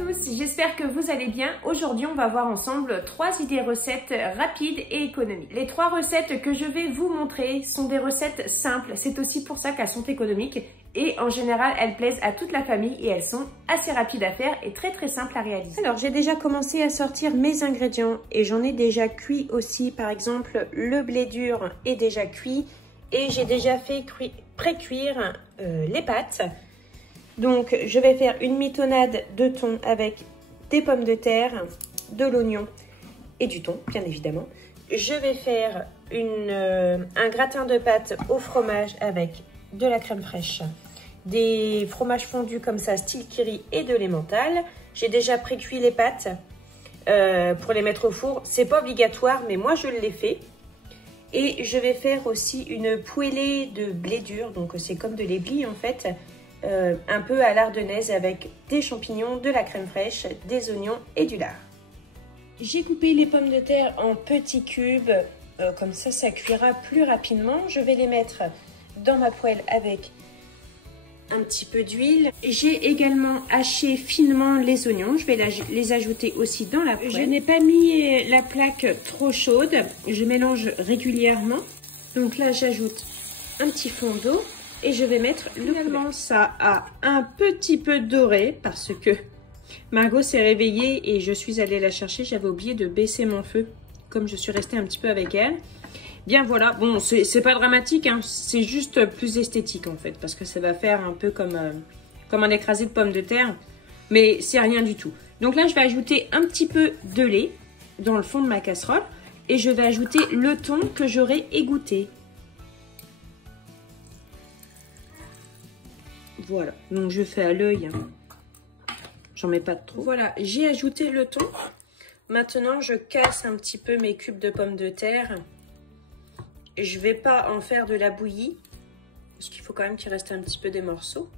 tous, j'espère que vous allez bien. Aujourd'hui, on va voir ensemble 3 idées recettes rapides et économiques. Les 3 recettes que je vais vous montrer sont des recettes simples. C'est aussi pour ça qu'elles sont économiques et en général, elles plaisent à toute la famille et elles sont assez rapides à faire et très simples à réaliser. Alors, j'ai déjà commencé à sortir mes ingrédients et j'en ai déjà cuit aussi. Par exemple, le blé dur est déjà cuit et j'ai déjà fait pré-cuire les pâtes. Donc, je vais faire une mitonnade de thon avec des pommes de terre, de l'oignon et du thon, bien évidemment. Je vais faire un gratin de pâtes au fromage avec de la crème fraîche, des fromages fondus comme ça, style Kiri et de l'emmental. J'ai déjà pré-cuit les pâtes pour les mettre au four. C'est pas obligatoire, mais moi, je l'ai fait. Et je vais faire aussi une poêlée de blé dur, donc c'est comme de l'éblis en fait. Un peu à l'ardennaise avec des champignons, de la crème fraîche, des oignons et du lard. J'ai coupé les pommes de terre en petits cubes, comme ça cuira plus rapidement. Je vais les mettre dans ma poêle avec un petit peu d'huile. J'ai également haché finement les oignons, je vais les ajouter aussi dans la poêle. Je n'ai pas mis la plaque trop chaude, je mélange régulièrement. Donc là j'ajoute un petit fond d'eau. Et je vais mettre finalement ça a un petit peu doré parce que Margot s'est réveillée et je suis allée la chercher. J'avais oublié de baisser mon feu comme je suis restée un petit peu avec elle. Bien voilà, bon c'est pas dramatique, hein, c'est juste plus esthétique en fait parce que ça va faire un peu comme un écrasé de pommes de terre. Mais c'est rien du tout. Donc là je vais ajouter un petit peu de lait dans le fond de ma casserole et je vais ajouter le thon que j'aurai égoutté. Voilà, donc je fais à l'œil, hein. J'en mets pas trop. Voilà, j'ai ajouté le thon. Maintenant, je casse un petit peu mes cubes de pommes de terre. Je vais pas en faire de la bouillie, parce qu'il faut quand même qu'il reste un petit peu des morceaux.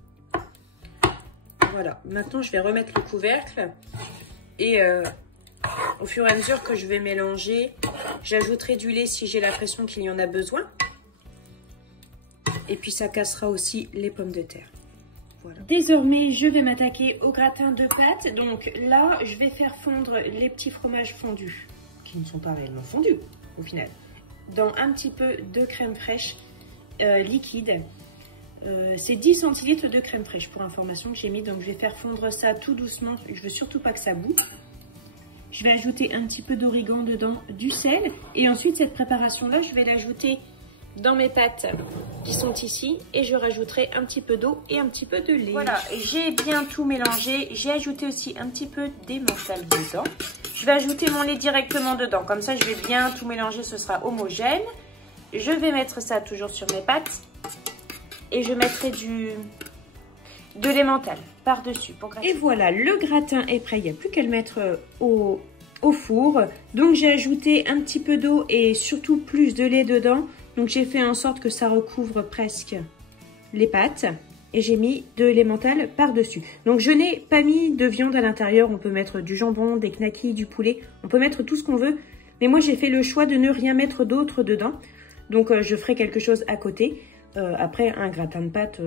Voilà, maintenant je vais remettre le couvercle. Et au fur et à mesure que je vais mélanger, j'ajouterai du lait si j'ai l'impression qu'il y en a besoin. Et puis ça cassera aussi les pommes de terre. Voilà. Désormais, je vais m'attaquer au gratin de pâtes. Donc là, je vais faire fondre les petits fromages fondus, qui ne sont pas réellement fondus au final, dans un petit peu de crème fraîche liquide. C'est 10 centilitres de crème fraîche pour information que j'ai mis. Donc je vais faire fondre ça tout doucement. Je veux surtout pas que ça boue. Je vais ajouter un petit peu d'origan dedans, du sel. Et ensuite, cette préparation-là, je vais l'ajouter dans mes pâtes qui sont ici et je rajouterai un petit peu d'eau et un petit peu de lait. Voilà, j'ai bien tout mélangé. J'ai ajouté aussi un petit peu d'emmental dedans. Je vais ajouter mon lait directement dedans. Comme ça, je vais bien tout mélanger, ce sera homogène. Je vais mettre ça toujours sur mes pâtes et je mettrai de l'emmental par-dessus. Et voilà, le gratin est prêt. Il n'y a plus qu'à le mettre au four. Donc, j'ai ajouté un petit peu d'eau et surtout plus de lait dedans. Donc j'ai fait en sorte que ça recouvre presque les pâtes et j'ai mis de l'emmental par-dessus. Donc je n'ai pas mis de viande à l'intérieur, on peut mettre du jambon, des knackis, du poulet, on peut mettre tout ce qu'on veut. Mais moi j'ai fait le choix de ne rien mettre d'autre dedans. Donc je ferai quelque chose à côté. Après un gratin de pâtes,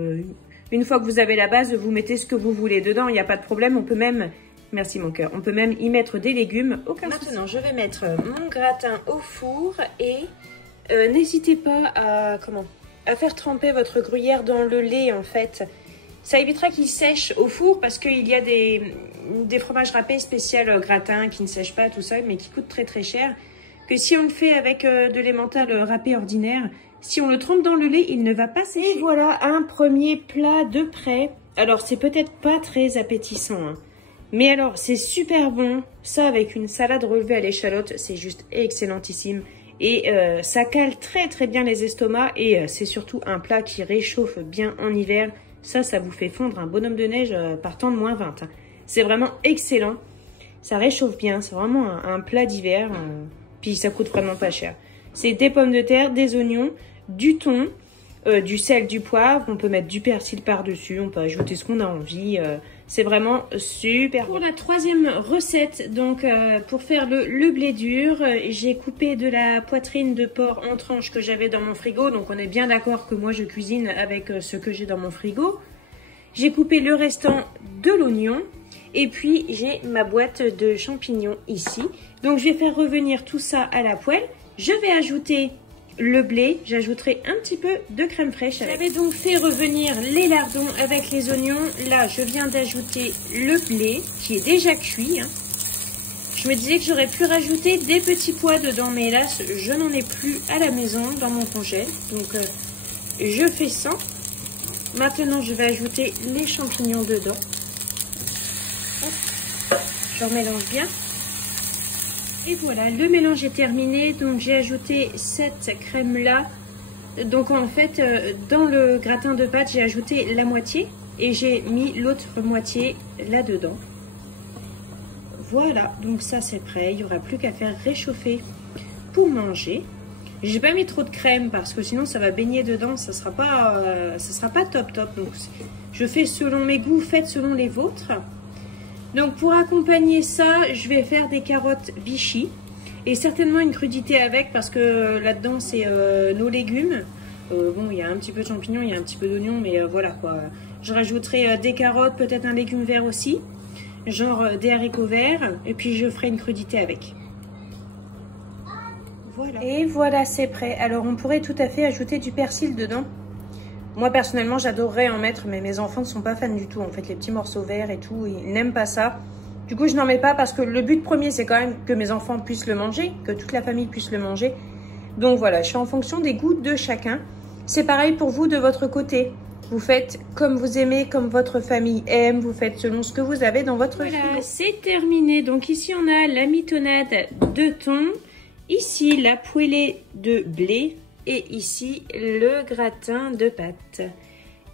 une fois que vous avez la base, vous mettez ce que vous voulez dedans, il n'y a pas de problème. On peut même, merci mon cœur, on peut même y mettre des légumes. Maintenant je vais mettre mon gratin au four et... n'hésitez pas à faire tremper votre gruyère dans le lait en fait. Ça évitera qu'il sèche au four parce qu'il y a des fromages râpés spécial gratin qui ne sèchent pas tout ça mais qui coûtent très cher. Que si on le fait avec de l'emmental râpé ordinaire, si on le trempe dans le lait, il ne va pas sécher. Et voilà un premier plat de prêt. Alors c'est peut-être pas très appétissant, hein. Mais alors c'est super bon. Ça avec une salade relevée à l'échalote, c'est juste excellentissime. Et ça cale très bien les estomacs et c'est surtout un plat qui réchauffe bien en hiver. Ça vous fait fondre un bonhomme de neige par temps de -20. Hein. C'est vraiment excellent. Ça réchauffe bien, c'est vraiment un plat d'hiver. Puis ça coûte vraiment pas cher. C'est des pommes de terre, des oignons, du thon, du sel, du poivre. On peut mettre du persil par-dessus, on peut ajouter ce qu'on a envie. C'est vraiment super. Pour la troisième recette, donc pour faire le blé dur, j'ai coupé de la poitrine de porc en tranches que j'avais dans mon frigo. Donc on est bien d'accord que moi je cuisine avec ce que j'ai dans mon frigo. J'ai coupé le restant de l'oignon. Et puis, j'ai ma boîte de champignons ici. Donc, je vais faire revenir tout ça à la poêle. Je vais ajouter le blé. J'ajouterai un petit peu de crème fraîche. J'avais donc fait revenir les lardons avec les oignons. Là, je viens d'ajouter le blé qui est déjà cuit. Je me disais que j'aurais pu rajouter des petits pois dedans. Mais hélas, je n'en ai plus à la maison dans mon congèle. Donc, je fais ça. Maintenant, je vais ajouter les champignons dedans. Je mélange bien. Et voilà, le mélange est terminé. Donc j'ai ajouté cette crème là. Donc en fait, dans le gratin de pâtes, j'ai ajouté la moitié. Et j'ai mis l'autre moitié là-dedans. Voilà, donc ça c'est prêt. Il n'y aura plus qu'à faire réchauffer pour manger. J'ai pas mis trop de crème parce que sinon ça va baigner dedans. Ça sera pas top. Donc je fais selon mes goûts, faites selon les vôtres. Donc pour accompagner ça, je vais faire des carottes Vichy et certainement une crudité avec parce que là-dedans c'est nos légumes. Bon, il y a un petit peu de champignons, il y a un petit peu d'oignons, mais voilà quoi. Je rajouterai des carottes, peut-être un légume vert aussi, genre des haricots verts, et puis je ferai une crudité avec. Voilà. Et voilà, c'est prêt. Alors on pourrait tout à fait ajouter du persil dedans. Moi, personnellement, j'adorerais en mettre, mais mes enfants ne sont pas fans du tout. En fait, les petits morceaux verts et tout, ils n'aiment pas ça. Du coup, je n'en mets pas parce que le but premier, c'est quand même que mes enfants puissent le manger, que toute la famille puisse le manger. Donc voilà, je fais en fonction des goûts de chacun. C'est pareil pour vous de votre côté. Vous faites comme vous aimez, comme votre famille aime. Vous faites selon ce que vous avez dans votre frigo. Voilà, c'est terminé. Donc ici, on a la mitonnade de thon. Ici, la poêlée de blé. Et ici, le gratin de pâtes.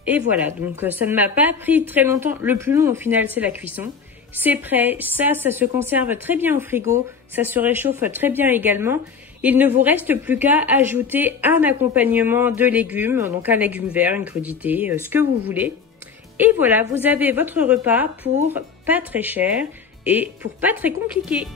Et voilà, donc ça ne m'a pas pris très longtemps. Le plus long, au final, c'est la cuisson. C'est prêt. Ça se conserve très bien au frigo. Ça se réchauffe très bien également. Il ne vous reste plus qu'à ajouter un accompagnement de légumes. Donc un légume vert, une crudité, ce que vous voulez. Et voilà, vous avez votre repas pour pas très cher et pour pas très compliqué.